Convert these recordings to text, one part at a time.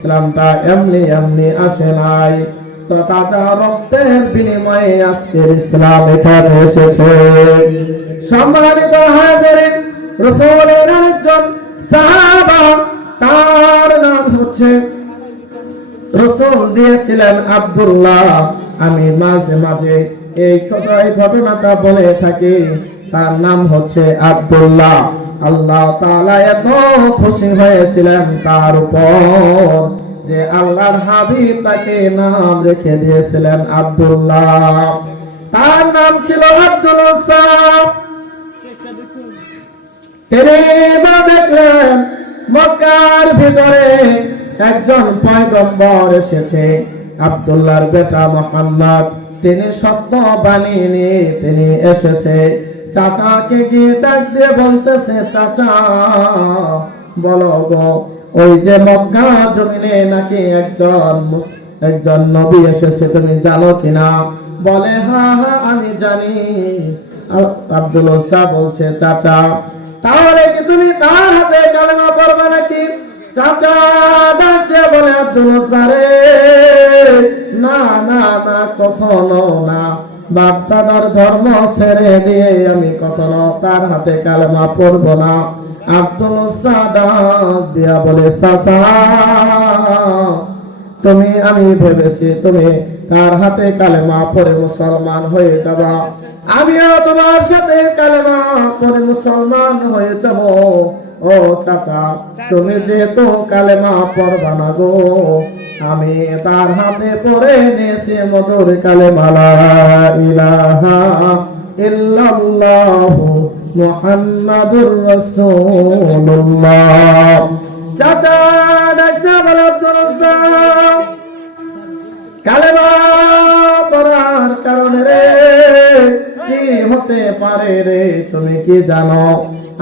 ইসলামটা এমনি এমনি আসে নাই, তো তাজা রক্তের বিনিময়ে আজকের ইসলাম এখানে এসেছে। সম্মানিত হাজিরিন, রাসূলের একজন সাহাবা, তার নাম হচ্ছে, রাসূল দিয়েছিলেন আব্দুল্লাহ। আমি মাঝে মাঝে এই ঘটনাটা বলে থাকি, তার নাম হচ্ছে আব্দুল্লাহ। আল্লাহ তাআলা এত খুশি হয়েছিলেন তার উপর যে আল্লাহর হাবিব তাকে নাম রেখে দিয়েছিলেন আব্দুল্লাহ। তার নাম ছিল আব্দুল সাব। তিনি দেখলেন মক্কার ভিতরে একজন পয়গম্বর এসেছে, আব্দুল্লাহর বেটা মুহাম্মদ। তিনি সত্য বাণী নিয়ে তিনি এসেছে। চাচাকে গিয়ে ডাক দিয়ে বলতেছে, চাচা বলো গো, ওই যে মক্কা জমিনে নাকি একজন নবী এসেছে, তুমি জানো কিনা? বলে, হ্যাঁ হ্যাঁ আমি জানি। আব্দুল সাহ বলছে, চাচা তাহলে কি তুমি তার হাতে কালেমা পড়বে নাকি? চাচা ডাক দিয়ে বলে, আব্দুল সাহ রে, না না না, কখনো না। বাপ দাদার ধর্ম ছেড়ে দিয়ে আমি কখনো তার হাতে কালেমা পড়ব না। আব্দুল সাহ ডাক দিয়া বলে, চাচা আমি ভেবেছি তুমি তার হাতে কালেমা পড়ে মুসলমান হয়ে যাবা, আমিও তোমার সাথে কালেমা পড়ে মুসলমান হয়ে যাব। ও চাচা, তুমি যেহেতু কালেমা পড়বা না গো, আমি তার হাতে পড়ে নিয়েছি মধুর কালেমা লা ইলাহা ইল্লাল্লাহু মুহাম্মাদুর রাসূলুল্লাহ। চাচা ডাকতে বলে, কালেমা পড়ার কারণে রে কি হতে পারে রে, তুমি কি জানো?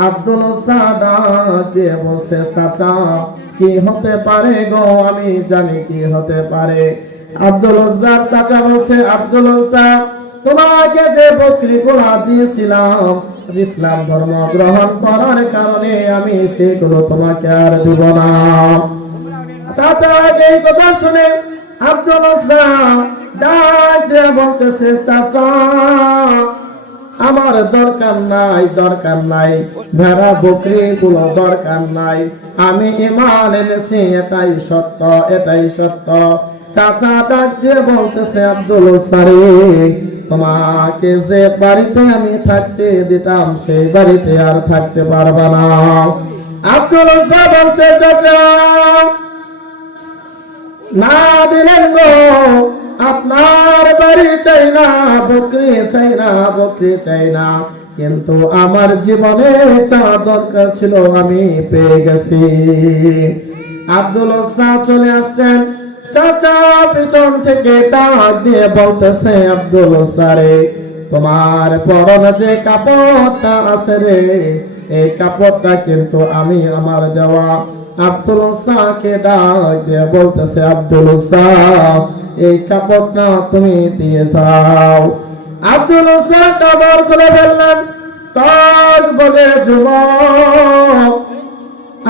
আব্দুল সাদাত দিয়ে বলছে, চাচা কি হতে পারে গো, আমি জানি কি হতে পারে। আব্দুল চাচা বলছে, আব্দুল তোমাকে যে বকরি গোলা দিয়েছিলাম ইসলাম ধর্ম গ্রহণ করার কারণে আমি সেগুলো তোমাকে আর দিব না। চাচা এই কথা শুনে আব্দুল ডাক দিয়ে বলতেছে, চাচা আমার দরকার নাই ভেড়া বকরি গুলো দরকার নাই, আমি ঈমান এনেছি, এটাই সত্য। চাচা ডাক দিয়ে বলতেছে, আব্দুল সারি, তোমাকে যে বাড়িতে আমি থাকতে দিতাম সেই বাড়িতে আর থাকতে পারবা না। আব্দুল বলছে, চাচা না দিলেন গো, আপনার বাড়ি চাই না, বকরি চাই না, কিন্তু আমার জীবনে যা দরকার ছিল আমি পেয়ে গেছি। আব্দুল চলে আসছেন। চাচা পিছন থেকে ডাক দিয়ে বলতেছে, আব্দুল রে, তোমার পরনে যে কাপড়টা আছে রে, এই কাপড়টা কিন্তু আমি আমার দেওয়া। আব্দুল কে ডাক দিয়ে বলতেছে, আব্দুল এই কাপড়টা তুমি দিয়ে যাও। আব্দুল কাপড় খুলে ফেললেন। তখন বলে যুবক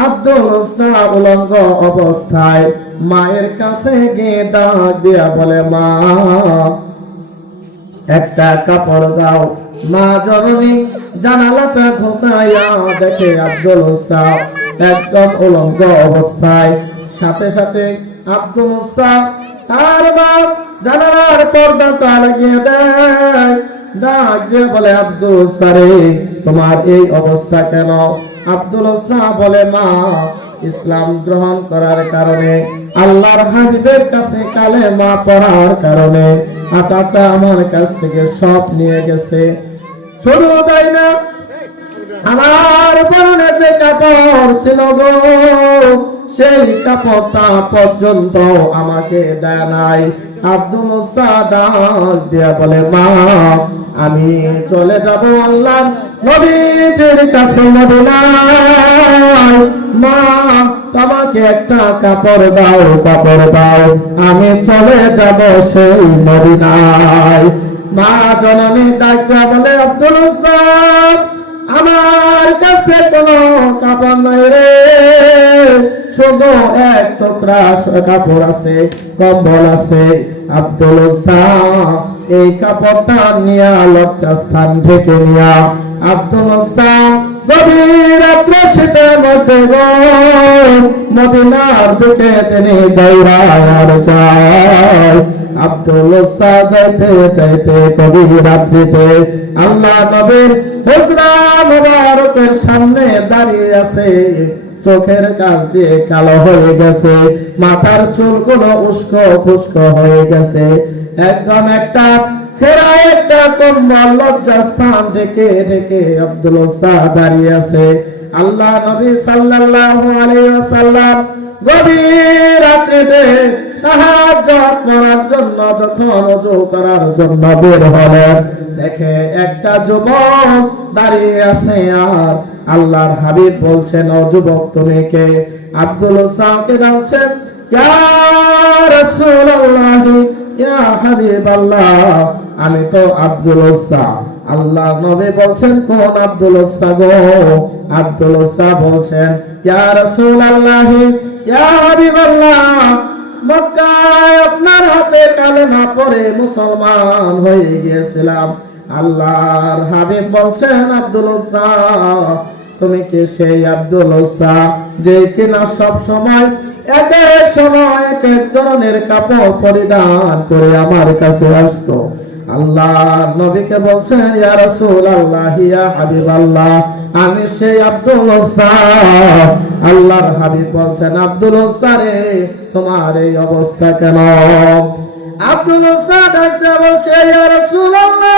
আব্দুল উলঙ্গ অবস্থায় মায়ের কাছে গিয়ে ডাক দিয়া বলে, মা একটা কাপড় দাও। মা জননী জানালাটা ঘোষাইয়া দেখে আব্দুল একদম উলঙ্গ অবস্থায়। সাথে সাথে আব্দুল তার বাপ জানালার পর্দাটা লাগিয়ে দেয়। ডাক দিয়ে বলে, আব্দুল রে, তোমার এই অবস্থা কেন? আব্দুল বলে, মা ইসলাম গ্রহণ করার কারণে, আল্লাহর হাবিবের কাছে কালেমা পড়ার কারণে চাচা আমার কাছ থেকে সব নিয়ে গেছে। শুধু তাই না, আমার পরনে যে কাপড় ছিল গো, সেই কাপড়টা পর্যন্ত আমাকে দেয় নাই। আব্দুল ডাক দিয়া বলে, মা আমি চলে যাব আল্লাহর নবীর কাছে মদিনায়, মা আমাকে একটা কাপড় দাও, আমি চলে যাব সেই মদিনায়। মা জননী ডাক দিয়া বলে, আব্দুল আমার কাছে কোনো কাপড় নাই রে, শুধু এক টুকরা কাপড় আছে, কম্বল আছে। আব্দুল উজ্জা এই কাপড়টা নিয়া লজ্জাস্থান ঢেকে নিয়া আব্দুল উজ্জা গভীর রাত্রে শীতের মধ্যে মদিনার দিকে তিনি দৌড়ায় যায়। আব্দুল উজ্জা যাইতে যাইতে গভীর রাত্রিতে আল্লাহ নবীর হুজরা মুবারকের সামনে দাঁড়িয়ে আছে। চোখের কাছ দিয়ে কালো হয়ে গেছে, মাথার চুলগুলো উস্কো খুস্কো হয়ে গেছে, একদম একটা ছেঁড়া একটা কম্বল লজ্জাস্থান ঢেকে ঢেকে আব্দুল উজ্জা দাঁড়িয়ে আছে। আল্লাহ নবী সাল্লাল্লাহু আলাইহি ওয়াসাল্লাম গভীর রাত্রিতে তাহাজ্জুদ পড়ার জন্য যখন ওযু করার জন্য বের হলেন, দেখে একটা যুবক দাঁড়িয়ে আছে। আর আল্লাহর হাবিব বলছেন, ও যুবক তুমি কে? আব্দুল উজ্জাকে ডাকছেন, ইয়া রাসূলুল্লাহ, ইয়া হাবিবাল্লাহ, আমি তো আব্দুল উজ্জা। আল্লাহ নবী বলছেন, কোন আব্দুল উজ্জা গো? আব্দুল উজ্জা বলছেন, ইয়া রাসূলুল্লাহ, ইয়া হাবিবাল্লাহ, মক্কায় আপনার হাতে কালেমা পড়ে মুসলমান হয়ে গিয়েছিলাম। আল্লাহর হাবিব বলছেন, আব্দুল উজ্জা তুমি কি সেই আব্দুল উজ্জা যে কিনা সব সময় এক এক সময় এক এক ধরনের কাপড় পরিধান করে আমার কাছে আসতো? আল্লাহর নবীকে বলছেন, ইয়া রাসূলুল্লাহ, ইয়া হাবিবাল্লাহ, আমি সেই আব্দুল উজ্জা। আল্লাহর হাবিব বলছেন, আব্দুল উজ্জা রে, তোমার এই অবস্থা কেন? আব্দুল উজ্জা ডাকতে বলছে, ইয়া রাসূলুল্লাহ,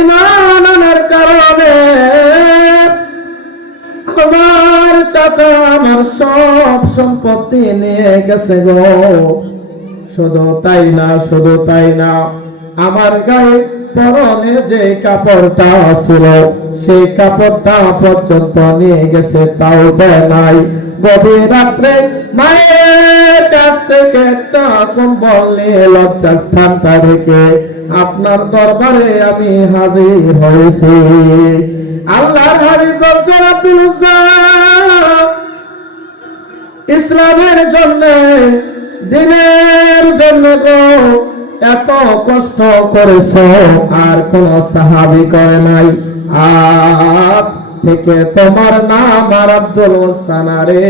ঈমান আনার কারণে আমার চাচা আমার সব সম্পত্তি নিয়ে গেছে গো। শুধু তাই না, শুধু তাই না, আমার গায়ে পরনে যে কাপড়টা ছিল সেই কাপড়টা পর্যন্ত নিয়ে গেছে, তাও দেয় নাই। গভীর রাত্রে মায়ের কাছ থেকে একটা কম্বল নিয়ে লজ্জাস্থানটা ঢেকে আপনার দরবারে আমি হাজির হয়েছি। আল্লাহর হাবিব বলছেন, আব্দুল উজ্জা, ইসলামের জন্য, দ্বীনের জন্য গো এত কষ্ট করেছো আর কোন সাহাবী করে নাই। আজ থেকে তোমার নাম আর আব্দুল উজ্জা না রে,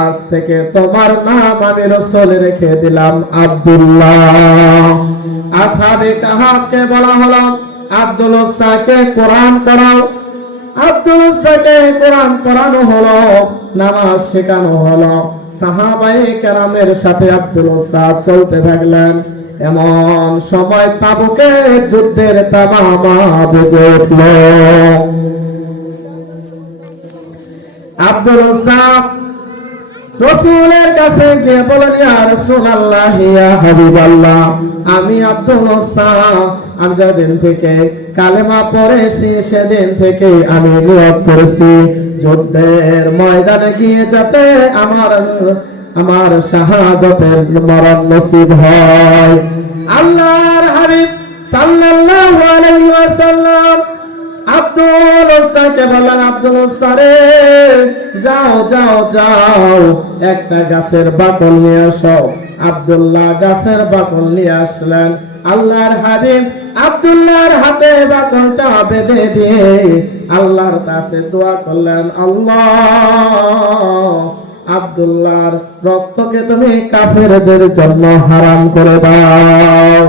আজ থেকে তোমার নাম আমি রাসূল রেখে দিলাম আব্দুল্লাহ। আসহাবে কাহাফকে বলা হলো, আব্দুল উজ্জাকে কোরআন পড়াও। আব্দুল উজ্জাকে কোরআন পড়ানো হলো, নামাজ শেখানো হলো। সাহাবায়ে কেরামের সাথে আব্দুল উজ্জা চলতে থাকলেন। এমন সময় তাবুকের যুদ্ধের তামামা বেজে উঠল। আব্দুল উজ্জা রাসূলের কাছে গিয়ে বলেন, ইয়া রাসূলুল্লাহ, ইয়া হাবিবাল্লাহ, আমি আব্দুল উজ্জা, আমি যেদিন থেকে কালেমা পড়েছি সেদিন থেকে আমি নিয়ত করেছি যুদ্ধের ময়দানে গিয়ে যাতে আমার শাহাদাতের মরণ নসিব হয়। আল্লাহর হাবিব সাল্লাল্লাহু আলাইহি ওয়াসাল্লাম আব্দুল উজ্জাকে বললেন, আব্দুল উজ্জা রে, যাও যাও যাও, একটা গাছের বাকল নিয়ে আসো। আব্দুল্লাহ গাছের বাকল নিয়ে আসলেন। আল্লাহর হাবিব আব্দুল্লাহর হাতে বাকলটা বেঁধে দিয়ে আল্লাহর কাছে দোয়া করলেন, আল্লাহ, আব্দুল্লাহর রক্তকে তুমি কাফেরদের জন্য হারাম করে দাও।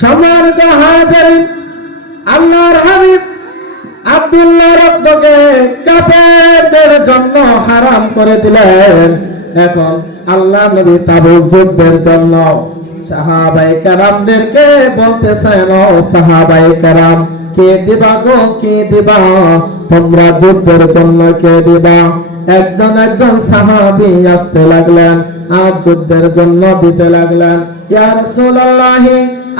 সম্মানিত হাজিরিন, আল্লাহর হাবিব আব্দুল্লাহর রক্তকে কাফেরদের জন্য হারাম করে দিলেন। এখন আল্লাহ নবী তাবুক যুদ্ধের জন্য সাহাবায়ে কেরামদেরকে বলতেছেন, ও সাহাবায়ে কেরাম, কে দিবা গো, কে দিবা? তোমরা যুদ্ধের জন্য কে দিবা? একজন একজন সাহাবী আসতে লাগলেন আর যুদ্ধের জন্য দিতে লাগলেন। ইয়া রাসূলুল্লাহ,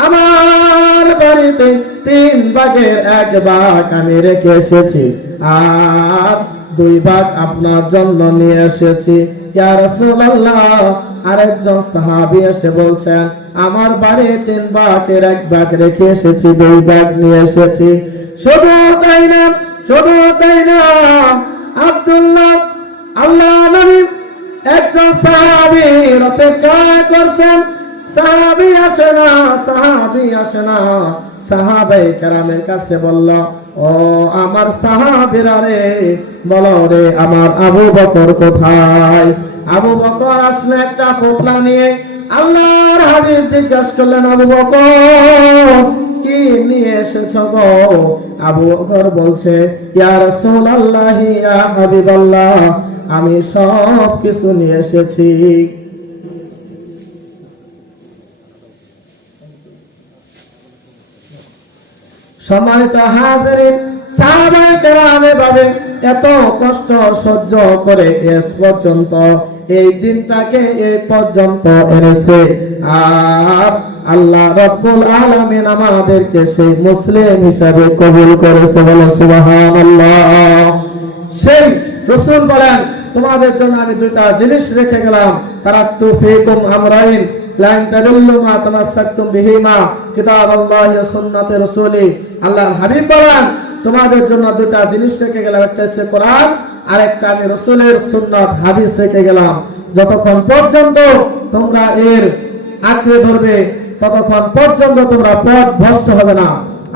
আমার বাড়িতে 3 ভাগের 1 ভাগ আমি রেখে এসেছি আর 2 ভাগ আপনার জন্য নিয়ে এসেছি। ইয়া রাসূলুল্লাহ, আরেকজন সাহাবী এসে বলছেন, আমার বাড়ি 3 ভাগের 1 ভাগ রেখে এসেছি, 2 ভাগ নিয়ে এসেছি। শুধু তাই না, শুধু তাই না, আব্দুল্লাহ আল্লাহ নবী একজন সাহাবীর অপেক্ষা করছেন। সাহাবী আসে না, সাহাবী আসে না। সাহাবায়ে কেরামের কাছে বলল, ও আমার সাহাবীরা রে, বলো রে আমার আবু বকর কোথায়? আবু বকর আসলে একটা পোটলা নিয়ে। আল্লাহর হাবিব জিজ্ঞাসা করলেন, আবু বকর কি নিয়ে এসেছো গো? আবু বকর বলছে, ইয়া রাসূলুল্লাহ, ইয়া হাবিবাল্লাহ, আমি সব কিছু নিয়ে এসেছি। সম্মানিত হাজিরিন, সাহাবায়ে কেরামে ভাবে এত কষ্ট সহ্য করে এস পর্যন্ত এই দিনটাকে এই পর্যন্ত এনেছে, আর আল্লাহ রাব্বুল আলামিন আমাদেরকে সেই মুসলিম হিসাবে কবুল করেছে। বলো সুবহানাল্লাহ। সেই রাসূল বলেন, তোমাদের জন্য আমি 2টা জিনিস রেখে গেলাম, তারাকতু ফীকুম আমরাইন লা তাদুল্লু মা তামাসসাকতুম বিহিমা কিতাবাল্লাহি ওয়া সুন্নাতি রাসূলি। আল্লাহর হাবিব বলেন, তোমাদের জন্য 2টা জিনিস রেখে গেলাম, একটা হচ্ছে কোরআন, আর একটা আমি রাসূলের সুন্নাত হাদিস রেখে গেলাম। যতক্ষণ পর্যন্ত তোমরা এর আঁকড়ে ধরবে, ততক্ষণ পর্যন্ত তোমরা পথ ভ্রষ্ট হবে না।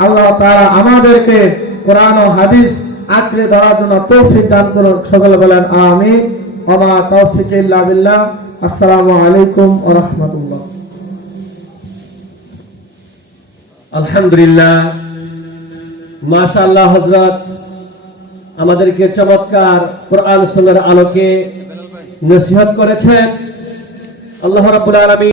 আল্লাহ তাআলা আমাদেরকে কোরআন ও হাদিস আঁকড়ে ধরার জন্য তৌফিক দান করুন। সকলে বলেন আমিন। ওয়া মা তাওফিক ইল্লা বিল্লাহ। আসসালামু আলাইকুম ওয়া রাহমাতুল্লাহ। আলহামদুলিল্লাহ, মাশাআল্লাহ। হযরত আমাদেরকে চমৎকার কোরআন সুন্নাহর আলোকে নসিহত করেছেন। আল্লাহ রাব্বুল আলামিন